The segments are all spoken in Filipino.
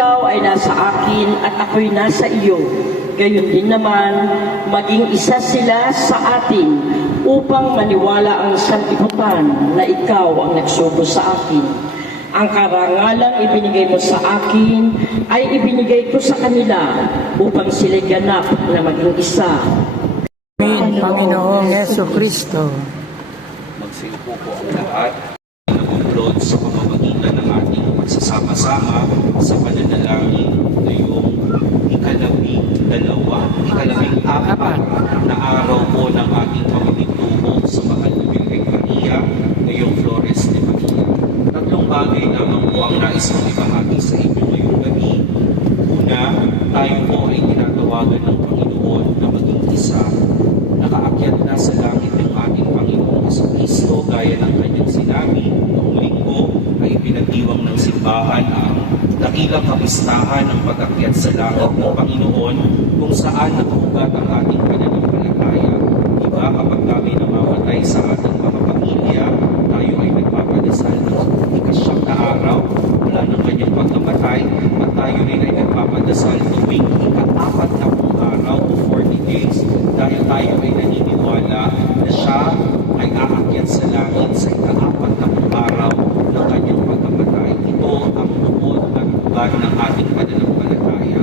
ikaw ay nasa akin at ako'y nasa iyo, gayon din naman, maging isa sila sa atin upang maniwala ang sanlibutan na ikaw ang nagsugo sa akin. Ang karangalang ibinigay mo sa akin ay ibinigay ko sa kanila upang sila'y ganap na maging isa. Amen, Panginoong Jesucristo. Magsiupo po ang lahat. Nabublod sa pamamagitan ng ating pagsasama-sama sa pananalangin ngayong ikalabing apat na araw po ng ating pamimituho sa mahal na Birheng Maria ngayong Flores de Maria. Tatlong bagay lamang po ang nais kong ibahagi sa inyo ngayong gabi. Una, tayo po ay tinatawagan ng Panginoon na maging isa. Nakaakyat na sa langit ng ating Panginoong Jesucristo gaya ng kanyang sinabi noong linggo ay pinagdiwang ng simbahan ang dakilang kapistahan ng pag-akyat sa langit ng Panginoon kung saan nakaugat ang ating pananampalataya. Diba kapag kami namamatay sa ating mga pamilya, tayo ay nagpapadasal ng ikasyam na araw mula ng kanyang pagkamatay at tayo rin ay nagpapadasal tuwing ika-4 na araw o 40 days dahil tayo ay naniniwala na siya ay aakyat sa langit sa ika-4 na araw ng kanyang pagkamatay. Ito ang loob at lugar ng ating pananampalataya.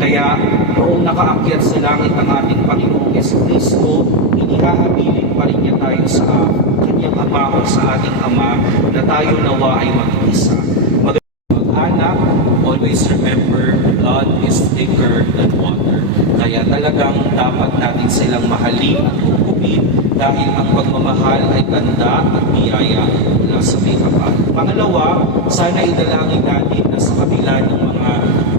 Kaya noong nakaakyat sa langit ang ating Panginoong Jesucristo, inihahabilin pa rin niya tayo sa kanyang Ama o sa ating Ama na tayo nawa ay mag-isa. Mag-anak, always remember, blood is thicker than water. Kaya talagang dapat natin silang mahalin at hukupin dahil ang pagmamahal ay ganda at biyaya mula sa may kapal. Pangalawa, sana idalangin natin na sa kabila ng mga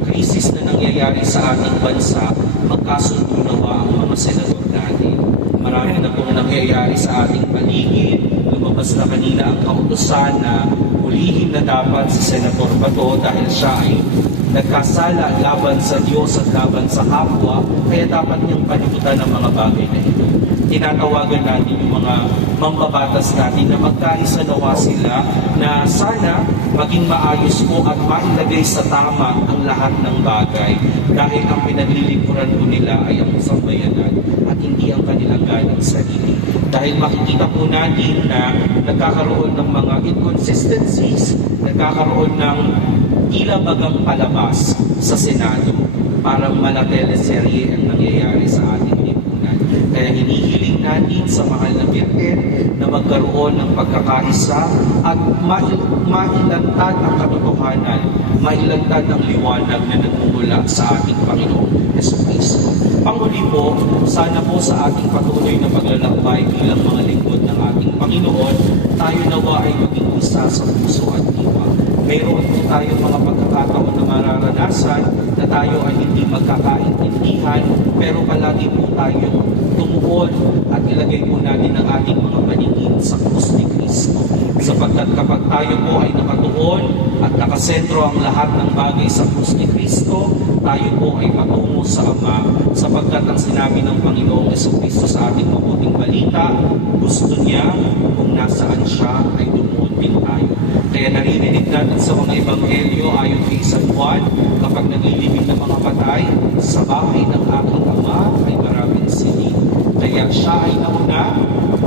krisis na nangyayari sa ating bansa, magkasundo nawa ang mga senador natin. Marami na pong nangyayari sa ating paligid. Lumabas na kanina ang kautusan na hulihin na dapat si Senator Bato dahil siya ay nagkasala laban sa Diyos at laban sa kapwa, kaya dapat niyang panimutan ng mga bagay na ito. Tinatawagan natin yung mga mambabatas natin na magkaisa nawa sila na sana maging maayos po at mailagay sa tama ang lahat ng bagay dahil ang pinaglilingkuran po nila ay ang sambayanan at hindi ang kanilang galing sarili. Dahil makikita po natin na nagkakaroon ng mga inconsistencies, nagkakaroon ng tila bagang palabas sa Senado. Parang malateleserye ang nangyayari sa ating lipunan. Kaya hinihiling natin sa mahal na Birhen na magkaroon ng pagkakaisa at mailantad ang katotohanan, mailantad ang liwanag na nagmumula sa ating Panginoong Jesucristo. Panghuli po, sana po sa ating patuloy na paglalakbay bilang mga lingkod ng ating Panginoon, tayo nawa ay maging isa sa puso at diwa. Mayroon po tayong mga pagkakataon na mararanasan na tayo ay hindi magkakaintindihan, pero palagi po tayong tumuon at ilagay po natin ang ating mga paningin sa krus ni Kristo. Sapagkat kapag tayo po ay nakatuon at nakasentro ang lahat ng bagay sa krus ni Kristo, tayo po ay patungo sa Ama, sapagkat ang sinabi ng Panginoong Jesucristo sa ating mabuting balita, gusto niya kung nasaan siya ay doon din tayo. Kaya naririnig natin sa mga ebanghelyo ayon kay San Juan, kapag naglilibing ng mga patay, sa bahay ng aking Ama ay maraming silid. Kaya siya ay nauna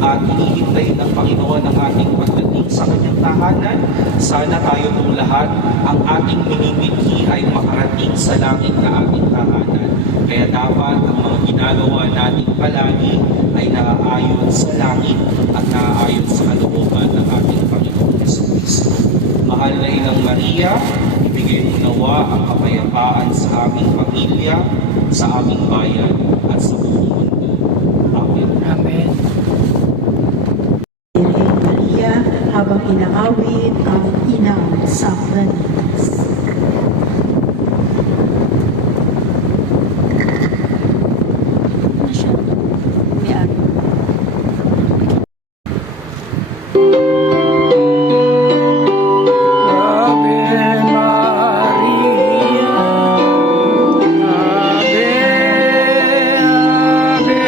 at hinihintay ng Panginoon ang ating pagdating sa kanyang tahanan. Sana tayo pong lahat, ang ating minimithi ay makarating sa langit na ating tahanan. Kaya dapat ang mga ginagawa natin palagi ay naaayon sa langit at naaayon sa kalooban ng ating Panginoon Jesucristo. Mahal na Inang Maria, ibigay mo nawa ang kapayapaan sa aming pamilya, sa aming bayan, at sa buong mundo. Amen. Amen. Birheng Maria, habang inaawit ang inang Sacramentos. Ave Maria, Ave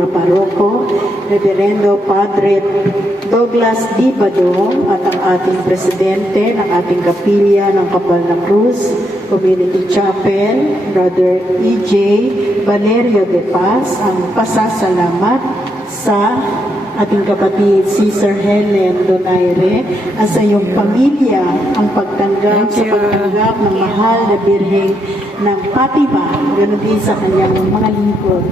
na paroko, Reverendo Padre Douglas D. Badong at ang ating presidente ng ating kapilya ng Kapal na Cruz Community Chapel, Brother E.J. Valerio de Paz, ang pasasalamat sa ating kapatid Sister Helen Donaire at sa iyong pamilya ang pagtanggap sa pagtanggap ng mahal na birheng ng Fatima, ganoon din sa kanyang mga lingkod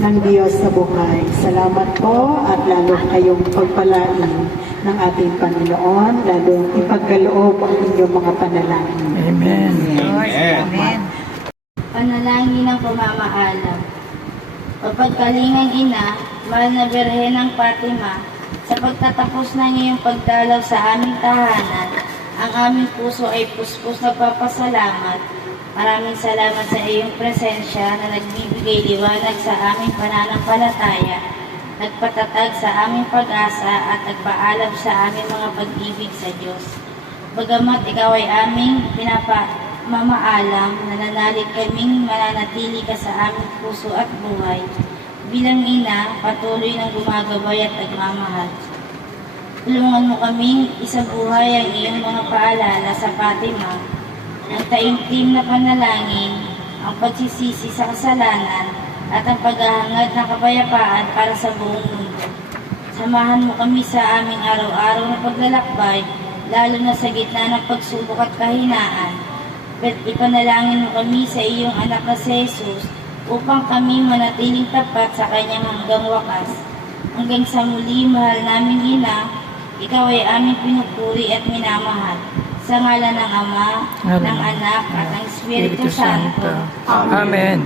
ng Diyos na buhay. Salamat po at lalo kayong pagpalain ng ating Panginoon, lalo ipagkaloob ang inyong mga panalangin. Amen. Amen. Panalangin ng pamamaalam. Pagpagkalingang ina, mahal na Birhen ng Fatima, sa pagtatapos ng iyong pagdalaw sa aming tahanan, ang aming puso ay puspos na papasalamat. Maraming salamat sa iyong presensya na nagbibigay liwanag sa aming pananampalataya, nagpatatag sa aming pag-asa at nagpaalam sa aming mga pag-ibig sa Diyos. Bagamat ikaw ay aming mamaalam, nananalig kaming mananatili ka sa aming puso at buhay. Bilang ina, patuloy ng gumagabay at nagmamahal. Tulungan mo kaming isabuhay ang iyong mga paalala sa Fatima, ang taimtim na panalangin, ang pagsisisi sa kasalanan, at ang paghahangad ng kapayapaan para sa buong mundo. Samahan mo kami sa aming araw-araw na paglalakbay, lalo na sa gitna ng pagsubok at kahinaan. Ipanalangin mo kami sa iyong anak na si Jesus upang kami manatiling tapat sa kanyang hanggang wakas. Hanggang sa muli, mahal namin ina, ikaw ay aming pinupuri at minamahal. Sa ngalan ng Ama, ng Anak, at ng Espiritu Santo. Amen.